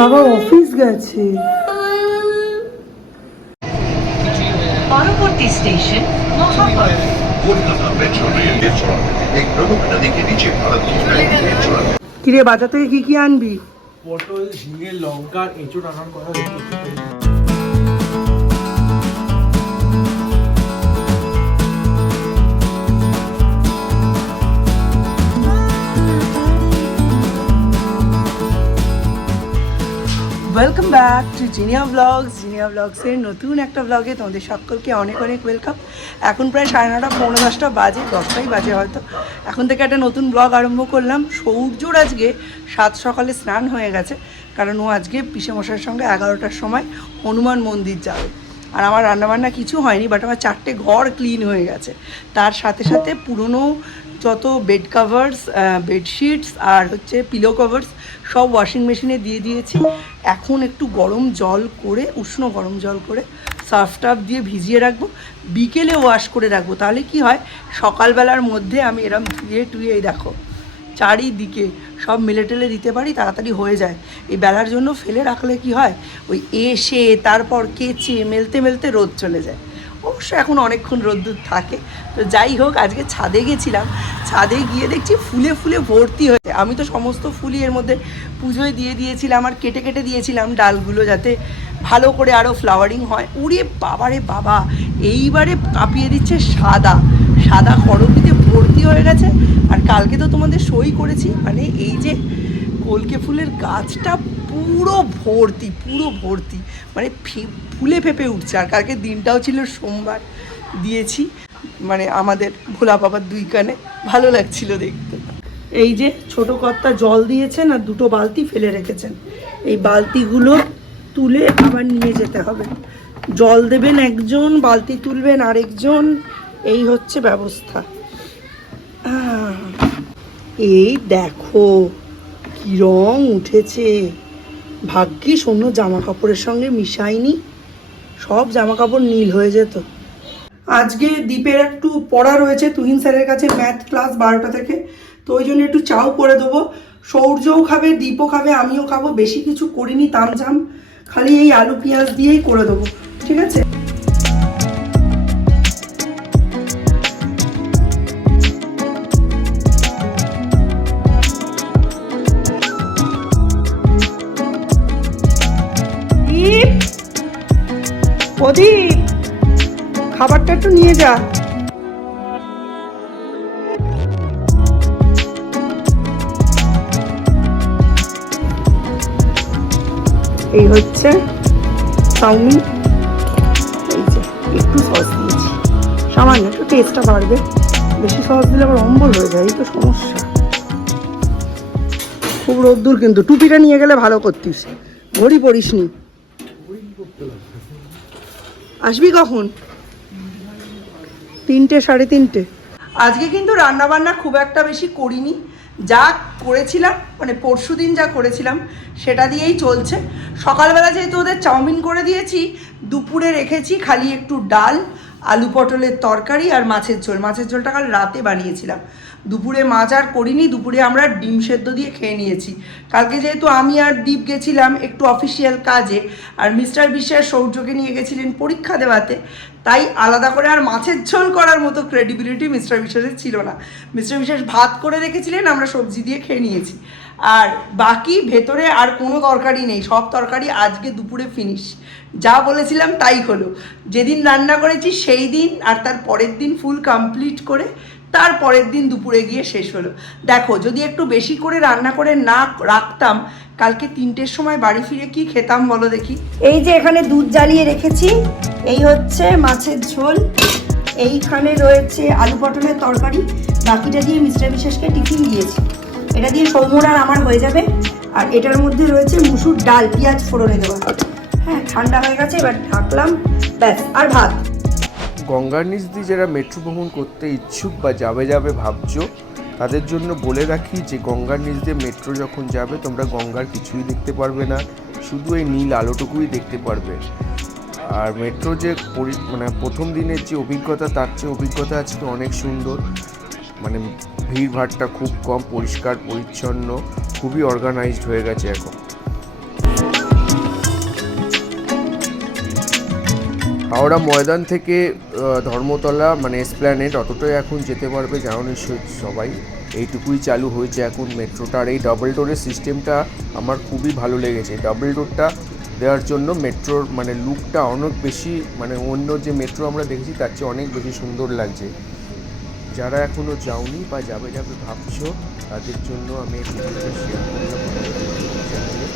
বাবা অফিস গেছে। পরবর্তী স্টেশন মহাপদ। কলকাতা মেট্রো রেল এক প্রমুখ নদী के नीचे भारत की কিরে বাজার থেকে কি আনবি? পটল, ঝিঙে, লঙ্কা, এঁচোড় আনার কথা দেখতে। Welcome back to Zinnia blogs. Zinnia ব্লগসের নতুন একটা ব্লগে তোমাদের সকলকে অনেক অনেক ওয়েলকাম। এখন প্রায় 9:30 পৌনে 10টা বাজে, 10টাই বাজে হয়তো। এখন থেকে একটা নতুন ব্লগ আরম্ভ করলাম। সূর্যর আজকে 7 সকালে স্নান হয়ে গেছে, কারণ ও আজকে পিসেমশাইয়ের সঙ্গে 11টার সময় হনুমান মন্দির যাবে। আর আমার রান্নাবান্না কিছু হয়নি, বাট আমার 4টে ঘর ক্লিন হয়ে গেছে। তার সাথে সাথে পুরনো যত বেড কাভার্স, বেডশিটস আর হচ্ছে পিলো কভার্স সব ওয়াশিং মেশিনে দিয়ে দিয়েছি। এখন একটু গরম জল করে, উষ্ণ গরম জল করে সার্ফ টাফ দিয়ে ভিজিয়ে রাখবো, বিকেলে ওয়াশ করে রাখবো। তাহলে কি হয়, সকালবেলার মধ্যে আমি এরম ধুয়ে টুয়ে, এই দেখো চারিদিকে সব মেলে টেলে দিতে পারি, তাড়াতাড়ি হয়ে যায়। এই বেলার জন্য ফেলে রাখলে কি হয়, ওই এসে তারপর কেচে মেলতে মেলতে রোদ চলে যায়। অবশ্য এখন অনেকক্ষণ রোদ্দুর থাকে। তো যাই হোক, আজকে ছাদে গেছিলাম। ছাদে গিয়ে দেখছি ফুলে ফুলে ভর্তি হয়েছে। আমি তো সমস্ত ফুলই এর মধ্যে পুজোয় দিয়ে দিয়েছিলাম, আর কেটে কেটে দিয়েছিলাম ডালগুলো, যাতে ভালো করে আরও ফ্লাওয়ারিং হয়। উড়ে বাবারে বাবা, এইবারে কাঁপিয়ে দিচ্ছে সাদা সাদা করবিতে ভর্তি হয়ে গেছে। আর কালকে তো তোমাদের সই করেছি, মানে এই যে কলকে ফুলের গাছটা পুরো ভর্তি, মানে ফুলে ফেপে উঠছে। আর কালকে দিনটাও ছিল সোমবার, দিয়েছি মানে আমাদের ভোলা বাবার 2 কানে, ভালো লাগছিল দেখতে। এই যে ছোট কর্তা জল দিয়েছেন আর 2টো বালতি ফেলে রেখেছেন। এই বালতিগুলো তুলে আবার নিয়ে যেতে হবে। জল দেবেন একজন, বালতি তুলবেন আরেকজন, এই হচ্ছে ব্যবস্থা। এই দেখো কি রং উঠেছে, ভাগ্যিস অন্য জামা কাপড়ের সঙ্গে মিশাইনি, সব জামা কাপড় নীল হয়ে যেত। আজকে দীপের একটু পড়া রয়েছে তুহিন স্যারের কাছে, ম্যাথ ক্লাস 12টা থেকে, তো ওই জন্য একটু চাও করে দেবো। সৌর্যও খাবে, দীপও খাবে, আমিও খাবো। বেশি কিছু করিনি তামঝাম, খালি এই আলু পেঁয়াজ দিয়েই করে দেবো, ঠিক আছে। প্রদীপ, খাবারটা একটু নিয়ে যা। এই হচ্ছে চাউমিন, এই যে একটু সস দিয়েছি, সামান্য একটু টেস্টটা বাড়বে। বেশি সস দিলে আবার অম্বল হয়ে যায়, এই তো সমস্যা। খুব রোদ্দুর কিন্তু, টুপিটা নিয়ে গেলে ভালো করতিস, ঘড়ি পড়িস নি। আসবি কখন? 3টে 3:30। আজকে কিন্তু রান্নাবান্না খুব একটা বেশি করিনি, যা করেছিলাম মানে পরশু দিন যা করেছিলাম সেটা দিয়েই চলছে। সকালবেলা যেহেতু ওদের চাউমিন করে দিয়েছি, দুপুরে রেখেছি খালি একটু ডাল, আলু পটলের তরকারি আর মাছের ঝোল। মাছের ঝোলটা কাল রাতে বানিয়েছিলাম, দুপুরে মাছ আর করিনি। দুপুরে আমরা ডিম সেদ্ধ দিয়ে খেয়ে নিয়েছি। কালকে যেহেতু আমি আর দীপ গেছিলাম একটু অফিসিয়াল কাজে, আর মিস্টার বিশ্বাস সৌর্যকে নিয়ে গেছিলেন পরীক্ষা দেওয়াতে, তাই আলাদা করে আর মাছের ঝোল করার মতো ক্রেডিবিলিটি মিস্টার বিশ্বাসের ছিল না। মিস্টার বিশ্বাস ভাত করে রেখেছিলেন, আমরা সবজি দিয়ে খেয়ে নিয়েছি। আর বাকি ভেতরে আর কোনো তরকারি নেই, সব তরকারি আজকে দুপুরে ফিনিশ। যা বলেছিলাম তাই হলো। যেদিন রান্না করেছি সেই দিন আর তার পরের দিন ফুল কমপ্লিট করে তার পরের দিন দুপুরে গিয়ে শেষ হলো। দেখো, যদি একটু বেশি করে রান্না করে না রাখতাম, কালকে 3টের সময় বাড়ি ফিরে কি খেতাম বলো দেখি। এই যে এখানে দুধ জ্বালিয়ে রেখেছি, এই হচ্ছে মাছের ঝোল, এইখানে রয়েছে আলু পটলের তরকারি, বাকিটা দিয়ে মিস্টার বিশ্বাসকে টিফিন দিয়েছি। এটা দিয়ে সৌম্যর আর আমার হয়ে যাবে। আর এটার মধ্যে রয়েছে মুসুর ডাল, পেঁয়াজ ফোড়নে দেওয়া। হ্যাঁ, ঠান্ডা হয়ে গেছে, এবার ঢাকলাম, ব্যাস। আর ভাত। গঙ্গার নিচ দিয়ে যারা মেট্রো ভ্রমণ করতে ইচ্ছুক বা যাবে ভাবছো, তাদের জন্য বলে রাখি যে গঙ্গার নিচ দিয়ে মেট্রো যখন যাবে, তোমরা গঙ্গার কিছুই দেখতে পারবে না, শুধু এই নীল আলোটুকুই দেখতে পারবে। আর মেট্রো যে মানে প্রথম দিনের যে অভিজ্ঞতা, তার চেয়ে অভিজ্ঞতা আজকে অনেক সুন্দর। মানে ভিড় ভাড়টা খুব কম, পরিষ্কার পরিচ্ছন্ন, খুবই অর্গানাইজড হয়ে গেছে এখন। হাওড়া ময়দান থেকে ধর্মতলা মানে এসপ্ল্যানেড অতটাই এখন যেতে পারবে, জানো নিশ্চয়ই সবাই। এইটুকুই চালু হয়েছে এখন মেট্রোটা। আর এই ডাবল ডোরের সিস্টেমটা আমার খুবই ভালো লেগেছে। ডাবল ডোরটা দেওয়ার জন্য মেট্রোর মানে লুকটা অনেক বেশি, মানে অন্য যে মেট্রো আমরা দেখেছি তার চেয়ে অনেক বেশি সুন্দর লাগছে। যারা এখনও যাওনি বা যাবে ভাবছো তাদের জন্য আমি এই ভিডিওটা শেয়ার করলাম চ্যানেলে।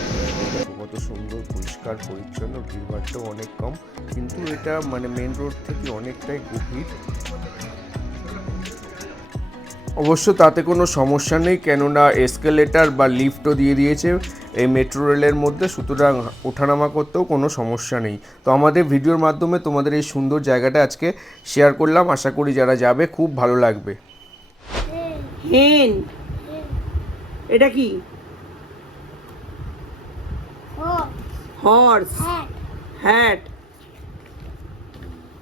কত সুন্দর, পরিষ্কার পরিচ্ছন্ন, ভিড়ভাড়টাও অনেক কম, কিন্তু এটা মানে মেন রোড থেকে অনেকটাই গভীর। অবশ্য তাতে কোনো সমস্যা নেই, কেননা এসকেলেটার বা লিফটও দিয়ে দিয়েছে এই মেট্রো রেলের মধ্যে, সুতরাং ওঠানামা করতেও কোনো সমস্যা নেই। তো আমাদের ভিডিওর মাধ্যমে তোমাদের এই সুন্দর জায়গাটা আজকে শেয়ার করলাম, আশা করি যারা যাবে খুব ভালো লাগবে। হেন, এটা কি? Horse, hat,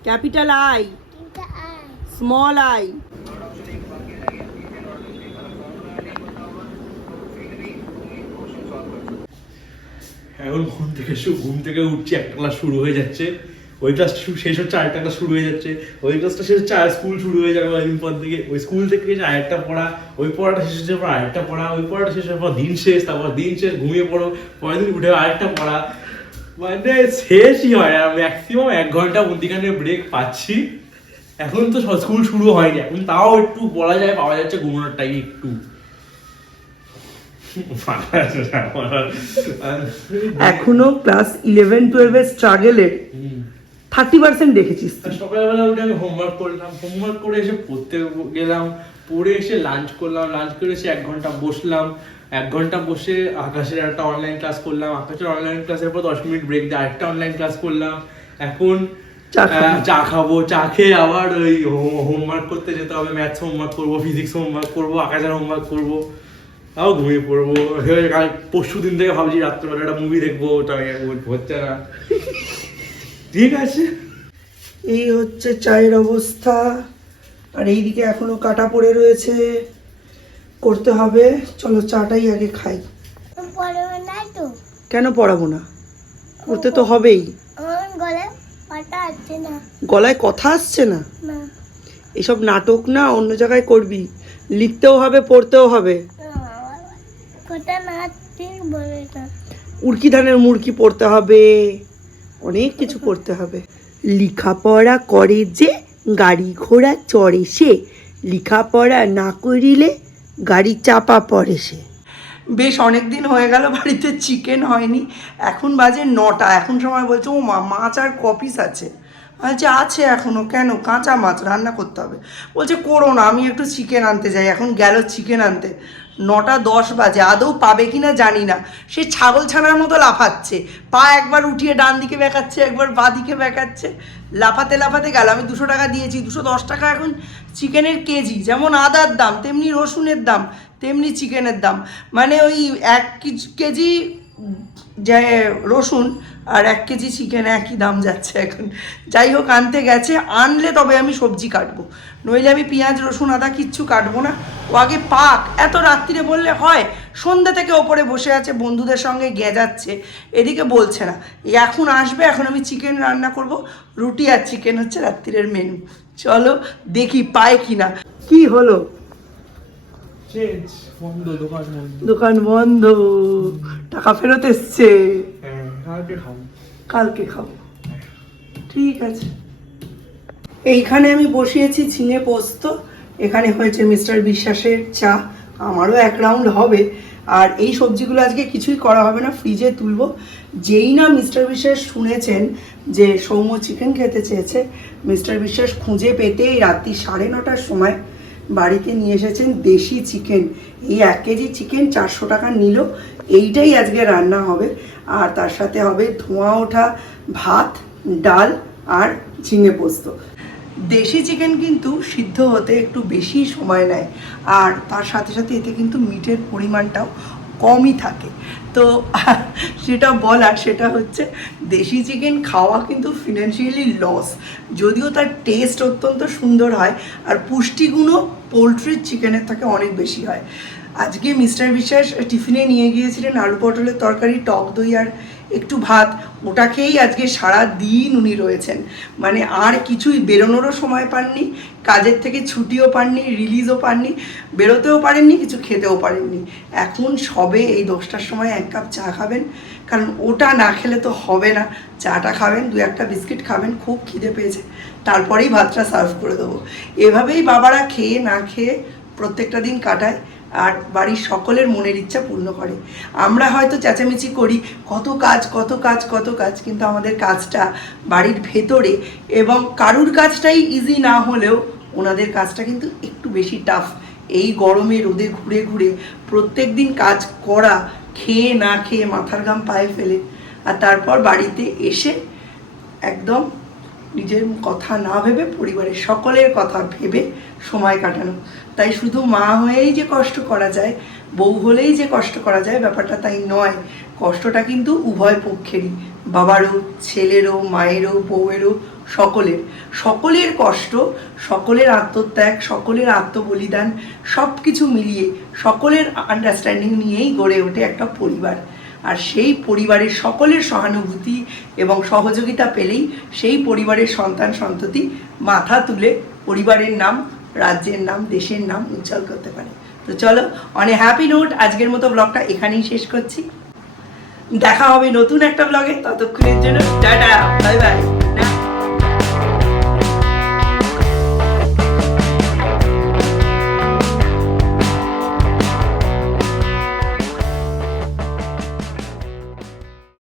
capital I, small I. এখন ঘুম থেকে উঠছি, একটা ক্লাস শুরু হয়ে যাচ্ছে, ওই ক্লাসটা শেষ হচ্ছে, আরেকটা ক্লাস শুরু হয়ে যাচ্ছে, ওই ক্লাসটা শেষ হচ্ছে, আর স্কুল শুরু হয়ে যাবে কয়েকদিন পর থেকে। ওই স্কুল থেকে এসে আরেকটা পড়া, ওই পড়াটা শেষ হচ্ছে পর আরেকটা পড়া, ওই পড়াটা শেষ হওয়ার পর দিন শেষ, তারপর দিন শেষ, ঘুমিয়ে পড়ো, পরের দিন উঠে আরেকটা পড়া, মানে শেষই হয়। আর ম্যাক্সিমাম 1 ঘন্টা মধ্যিখানে ব্রেক পাচ্ছি। এখন তো স্কুল শুরু হয়নি, এখন তাও একটু বলা যায় পাওয়া যাচ্ছে ঘুমানোর টাইম একটু। এখনো ক্লাস 11-12 এর স্ট্রাগলের 30% দেখেছিস। সকালবেলা উঠে আমি হোমওয়ার্ক করলাম, হোমওয়ার্ক করে এসে পড়তে গেলাম, পড়ে এসে লাঞ্চ করলাম, লাঞ্চ করে এসে 1 ঘন্টা বসলাম, 1 ঘন্টা বসে আকাশের একটা অনলাইন ক্লাস করলাম, আকাশের অনলাইন ক্লাসের পর 10 মিনিট ব্রেক দিয়ে আরেকটা অনলাইন ক্লাস করলাম। এখন চা খাবো, চা খেয়ে আবার ওই হোমওয়ার্ক করতে যেতে হবে, ম্যাথস হোমওয়ার্ক করবো, ফিজিক্স হোমওয়ার্ক করবো, আকাশের হোমওয়ার্ক করবো, তাও ঘুমিয়ে পড়বো। পরশু দিন থেকে ভাবছি রাত্রেবেলা একটা মুভি দেখবো, ওটা হচ্ছে না। ঠিক আছে, এই হচ্ছে চায়ের অবস্থা। আর এইদিকে এখনো কাটা পড়ে রয়েছে, করতে হবে। চলো চাটাই আগে খাই। কেন পড়াবো না? করতে তো হবেই। গলায় কথা আসছে না? এসব নাটক না, অন্য জায়গায় করবি। লিখতেও হবে, পড়তেও হবে। উড়কি ধানের মুড়কি পড়তে হবে, অনেক কিছু করতে হবে। লেখাপড়া করে যে গাড়ি ঘোড়া চড়ে সে, লেখাপড়া না করিলে গাড়ি চাপা পড়ে সে। বেশ অনেক দিন হয়ে গেল বাড়িতে চিকেন হয়নি। এখন বাজে 9টা। এখন সময় বলছে ও মা, মাছ আর কপিস আছে। বলছে আছে এখনও। কেন? কাঁচা মাছ রান্না করতে হবে। বলছে করো না, আমি একটু চিকেন আনতে যাই। এখন গেল চিকেন আনতে। 9টা 10 বাজে। আদৌ পাবে কি না জানি না। সে ছাগল ছানার মতো লাফাচ্ছে, পা একবার উঠিয়ে ডান দিকে বেঁকাচ্ছে, একবার বাঁ দিকে বেঁকাচ্ছে, লাফাতে লাফাতে গেল। আমি 200 টাকা দিয়েছি, 210 টাকা এখন চিকেনের কেজি। যেমন আদার দাম তেমনি রসুনের দাম, তেমনি চিকেনের দাম। মানে ওই 1 কেজি যে রসুন আর 1 কেজি চিকেন একই দাম যাচ্ছে এখন। যাই হোক, আনতে গেছে। আনলে তবে আমি সবজি কাটবো, নইলে আমি পেঁয়াজ রসুন আদা কিচ্ছু কাটবো না। ও আগে পাক। এত রাত্রিরে বললে হয়? সন্ধ্যা থেকে ওপরে বসে আছে, বন্ধুদের সঙ্গে গেজাচ্ছে, এদিকে বলছে না। এখন আসবে, এখন আমি চিকেন রান্না করব। রুটি আর চিকেন হচ্ছে রাত্রিরের মেনু। চলো দেখি পায় কিনা। কি হলো? দোকান বন্ধ, টাকা ফেরত এসছে। কালকে খাবো। ঠিক আছে। এইখানে আমি বসিয়েছি ঝিঙে পোস্ত। এখানে হয়েছে মিস্টার বিশ্বাসের চা, আমারও 1 রাউন্ড হবে। আর এই সবজিগুলো আজকে কিছুই করা হবে না, ফ্রিজে তুলবো। যেই না মিস্টার বিশ্বাস শুনেছেন যে সৌম্য চিকেন খেতে চেয়েছে, মিস্টার বিশ্বাস খুঁজে পেতে রাত্রি 9:30টার সময় বাড়িতে নিয়ে এসেছেন দেশি চিকেন। এই 1 কেজি চিকেন 400 টাকা নিল। এইটাই আজকে রান্না হবে। আর তার সাথে হবে ধোঁয়া ওঠা ভাত, ডাল আর ঝিঙে পোস্ত। দেশি চিকেন কিন্তু সিদ্ধ হতে একটু বেশি সময় নেয়। আর তার সাথে সাথে এতে কিন্তু মিটের পরিমাণটাও কমই থাকে। তো সেটা বলার সেটা হচ্ছে দেশি চিকেন খাওয়া কিন্তু ফিনান্সিয়ালি লস, যদিও তার টেস্ট অত্যন্ত সুন্দর হয় আর পুষ্টিগুণও পোলট্রির চিকেনের থেকে অনেক বেশি হয়। আজকে মিস্টার বিশ্বাস টিফিনে নিয়ে গিয়েছিলেন আলু পটলের তরকারি, টক দই আর একটু ভাত, ওটাকেই আজকে সারা দিন উনি রয়েছেন। মানে আর কিছুই, বেরোনোরও সময় পাননি, কাজের থেকে ছুটিও পাননি, রিলিজও পাননি, বেরোতেও পারেননি, কিছু খেতেও পারেননি। এখন সবে এই 10টার সময় 1 কাপ চা খাবেন, কারণ ওটা না খেলে তো হবে না। চাটা খাবেন, 2-1টা বিস্কিট খাবেন, খুব খিদে পেয়েছে, তারপরেই ভাতটা সার্ভ করে দেবো। এভাবেই বাবারা খেয়ে না খেয়ে প্রত্যেকটা দিন কাটায় আর বাড়ির সকলের মনের ইচ্ছা পূর্ণ করে। আমরা হয়তো চেঁচামেচি করি কত কাজ কত কাজ কত কাজ, কিন্তু আমাদের কাজটা বাড়ির ভেতরে, এবং কারুর কাজটাই ইজি না হলেও ওনাদের কাজটা কিন্তু একটু বেশি টাফ। এই গরমে রোদে ঘুরে ঘুরে প্রত্যেক দিন কাজ করা, খেয়ে না খেয়ে মাথার ঘাম পায়ে ফেলে, আর তারপর বাড়িতে এসে একদম নিজের কথা না ভেবে পরিবারের সকলের কথা ভেবে সময় কাটানো। তাই শুধু মা হয়েই যে কষ্ট করা যায়, বউ হলেই যে কষ্ট করা যায়, ব্যাপারটা তাই নয়। কষ্টটা কিন্তু উভয় পক্ষেরই, বাবারও, ছেলেরও, মায়েরও, বউয়েরও, সকলের কষ্ট, সকলের আত্মত্যাগ, সকলের আত্মবলিদান, সব কিছু মিলিয়ে সকলের আন্ডারস্ট্যান্ডিং নিয়েই গড়ে ওঠে একটা পরিবার। আর সেই পরিবারের সকলের সহানুভূতি এবং সহযোগিতা পেলেই সেই পরিবারের সন্তান সন্ততি মাথা তুলে পরিবারের নাম, রাজ্যের নাম, দেশের নাম উজ্জ্বল করতে পারে। তো চলো, অন এ হ্যাপি নোট আজকের মতো ব্লগটা এখানেই শেষ করছি। দেখা হবে নতুন একটা ব্লগে, ততক্ষণের জন্য টাটা, বাই বাই।